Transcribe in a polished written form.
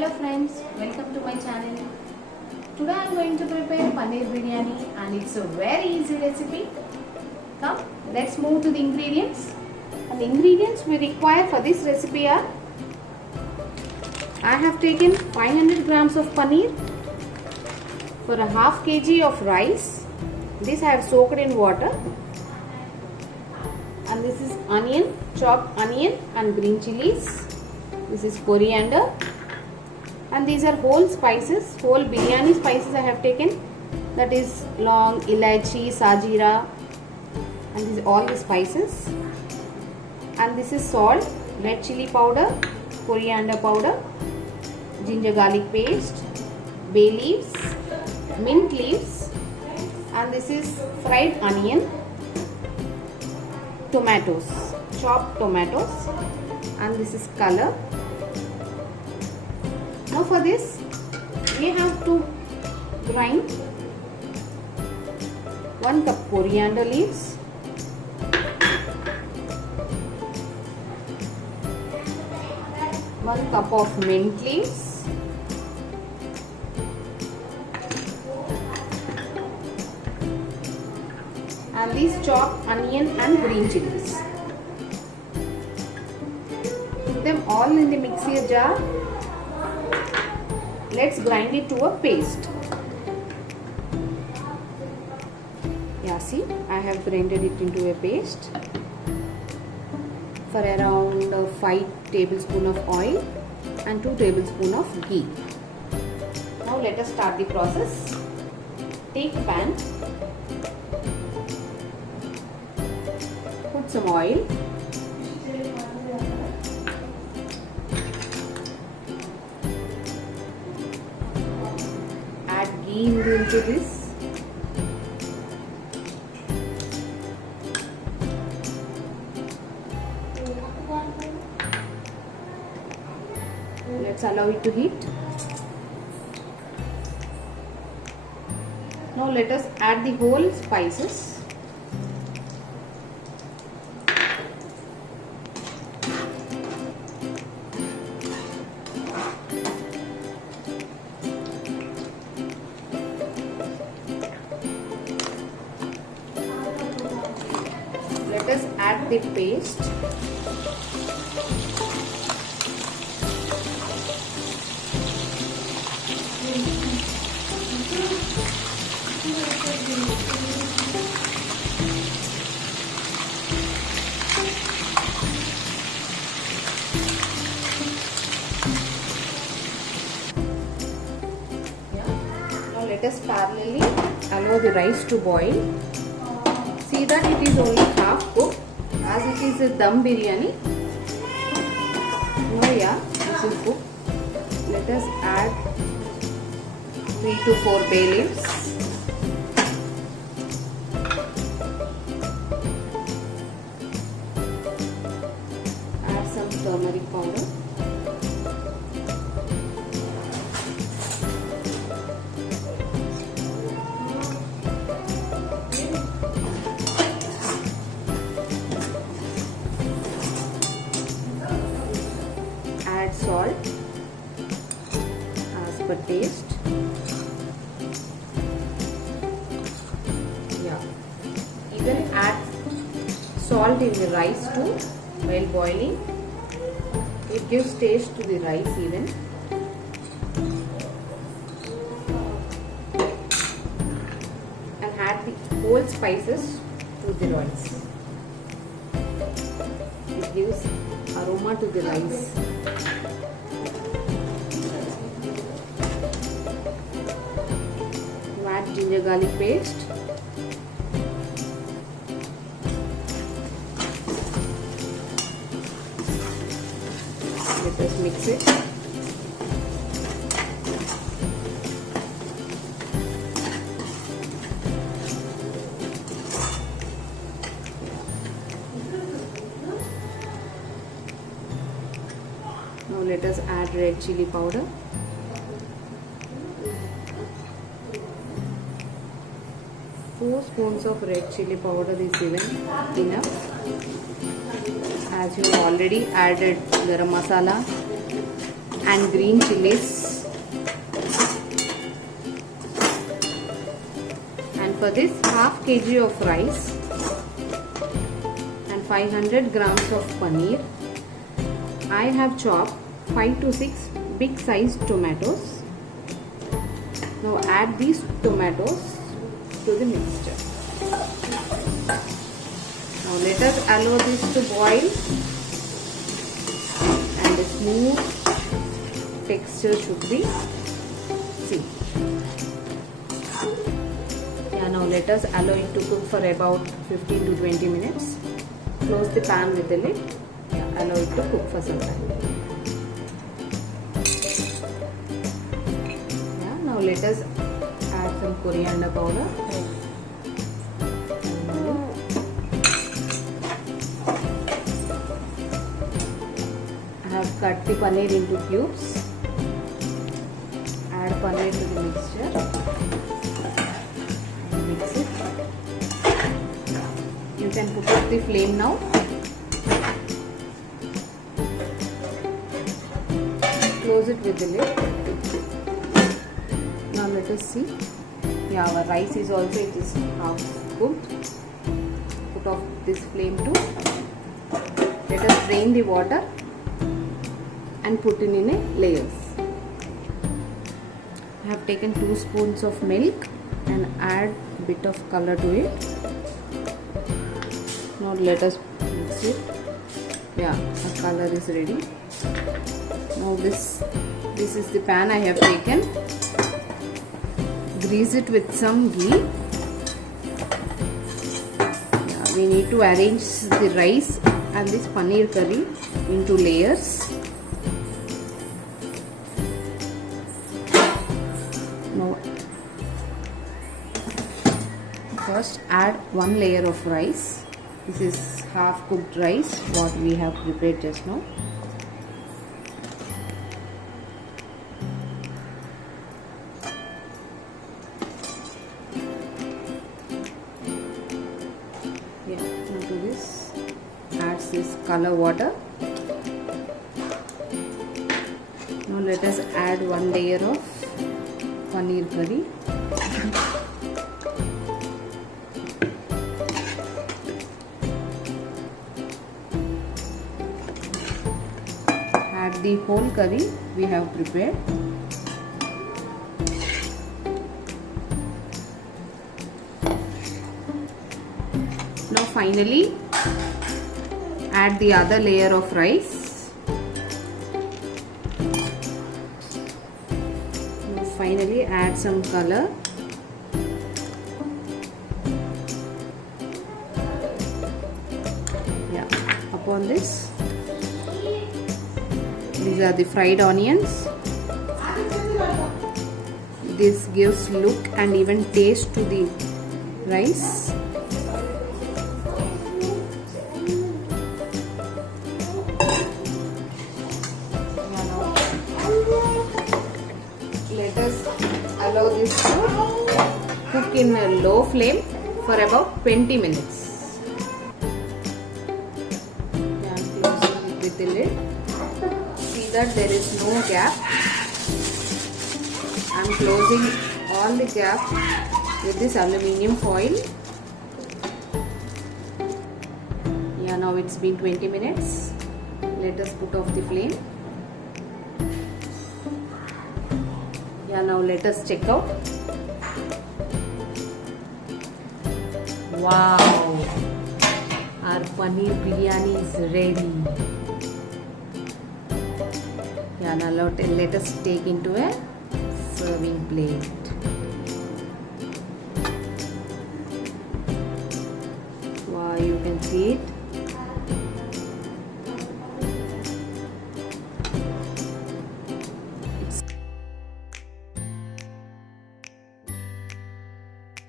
Hello friends, welcome to my channel. Today I am going to prepare Paneer Biryani and it's a very easy recipe. Come, let's move to the ingredients. And the ingredients we require for this recipe are: I have taken 500 grams of paneer, for a half kg of rice. This I have soaked in water. And this is onion, chopped onion and green chilies. This is coriander. And these are whole spices, whole biryani spices I have taken. That is long, ilaichi, sajira, and these all the spices. And this is salt, red chili powder, coriander powder, ginger garlic paste, bay leaves, mint leaves, and this is fried onion, tomatoes, chopped tomatoes, and this is color. Now for this we have to grind 1 cup coriander leaves, 1 cup of mint leaves, and these chopped onion and green chilies. Put them all in the mixer jar. Let's grind it to a paste. Yeah, see, I have grinded it into a paste for around 5 tablespoons of oil and 2 tablespoons of ghee. Now let us start the process. Take a pan, put some oil, add ghee into this. Let's allow it to heat. Now let us add the whole spices. Let us add the paste. Now let us parallelly allow the rice to boil. See that it is only half cooked, as it is a dum biryani. Now yeah, this is cooked. Let us add 3 to 4 bay leaves. Add some turmeric powder. Add salt as per taste. Yeah, even add salt in the rice too while boiling. It gives taste to the rice even. And add the whole spices to the rice. It gives aroma to the rice. Add ginger garlic paste. Let us mix it. Now let us add red chili powder. 4 spoons of red chili powder is even enough, as you already added garam masala and green chilies. And for this, half kg of rice and 500 grams of paneer, I have chopped 5 to 6 big sized tomatoes. Now add these tomatoes to the mixture. Now let us allow this to boil, and a smooth texture should be seen. Yeah, now let us allow it to cook for about 15 to 20 minutes. Close the pan with the lid. Yeah, allow it to cook for some time. Yeah, now let us add some coriander powder. I have cut the paneer into cubes. Add paneer to the mixture. Mix it. You can put up the flame now. Close it with the lid. Now let us see. Yeah, our rice is also, it is half cooked. Put off this flame too. Let us drain the water and put it in a layers. I have taken 2 spoons of milk and add a bit of color to it. Now let us mix it. Yeah, the color is ready. Now this is the pan I have taken. Grease it with some ghee. Yeah, we need to arrange the rice and this paneer curry into layers. Now first add 1 layer of rice. This is half cooked rice what we have prepared just now. Yeah, into this adds this color water. Now let us add 1 layer of paneer curry. Add the whole curry we have prepared. Now finally add the other layer of rice. Now finally add some color. Yeah, upon this, these are the fried onions. This gives look and even taste to the rice. Let us allow this to cook in a low flame for about 20 minutes. I am closing it with the lid. See that there is no gap. I am closing all the gap with this aluminium foil. Yeah, now it's been 20 minutes. Let us put off the flame. Yeah, now let us check out. Wow! Our paneer biryani is ready. Yeah, now let us take into a serving plate. Wow, you can see it.